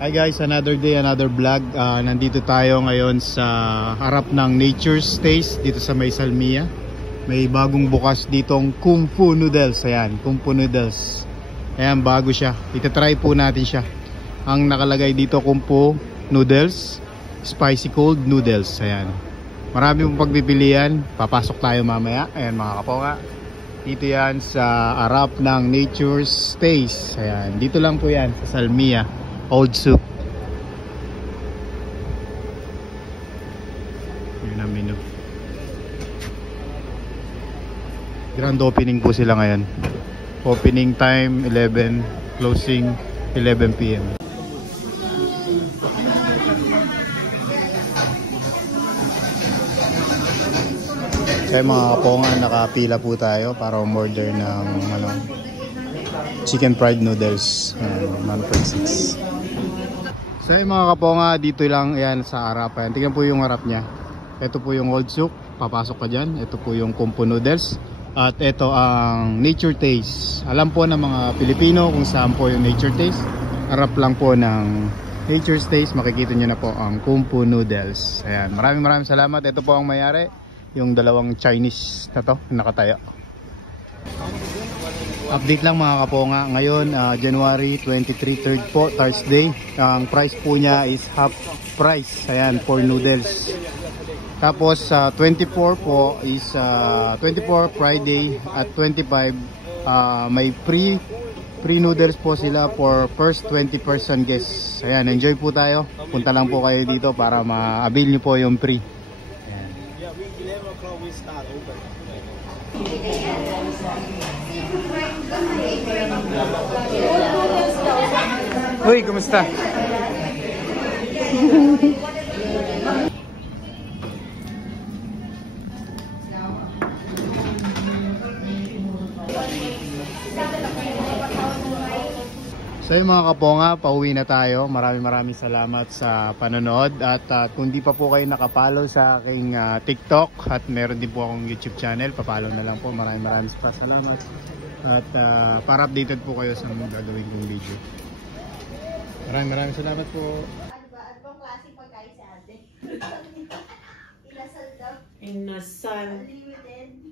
Hi guys, another day, another vlog. Nandito tayo ngayon sa harap ng Nature's Taste dito sa may Salmia. May bagong bukas ditong Kung Fu Noodles. Ayan, Kung Fu Noodles. Ayan, bago siya. Itatry po natin siya. Ang nakalagay dito, Kung Fu Noodles, Spicy Cold Noodles. Ayan. Marami pong pagpipilian. Papasok tayo mamaya. Ayan mga kaponga. Dito yan sa harap ng Nature's Taste. Ayan, dito lang po yan sa Salmia. Old Soup. Yun ang menu. Grand opening po sila ngayon. Opening time 11, closing 11 PM. Kaya mga kapongan, nakapila po tayo para umorder ng chicken fried noodles, 1.6. So yung mga kaponga, dito lang yan sa harap. Ayan, tingnan po yung harap niya. Ito po yung Old Soup, papasok ka dyan. Ito po yung Kung Fu Noodles. At ito ang Nature Taste. Alam po ng mga Pilipino kung saan po yung Nature Taste. Harap lang po ng Nature's Taste, makikita nyo na po ang Kung Fu Noodles. Ayan, maraming salamat. Ito po ang mayari, yung dalawang Chinese na to, nakatayo. Update lang mga kaponga, ngayon January 23, 3rd po, Thursday. Ang price po niya is half price, ayan, for noodles. Tapos 24 po is 24 Friday at 25 may free noodles po sila for first 20 person guests. Ayan, enjoy po tayo, punta lang po kayo dito para ma-avail nyo po yung free. Ayan. Uy, kumusta? So yung mga kaponga, pauwi na tayo. Maraming salamat sa panonood. At kung di pa po kayo nakapollow sa aking TikTok at meron din po akong YouTube channel, papollow na lang po. Maraming salamat. At para updated po kayo sa mga gagawin kong video. Maraming salamat po. Ano bang klase pagkain sa atin? Inasal daw. Inasal. Unlimited.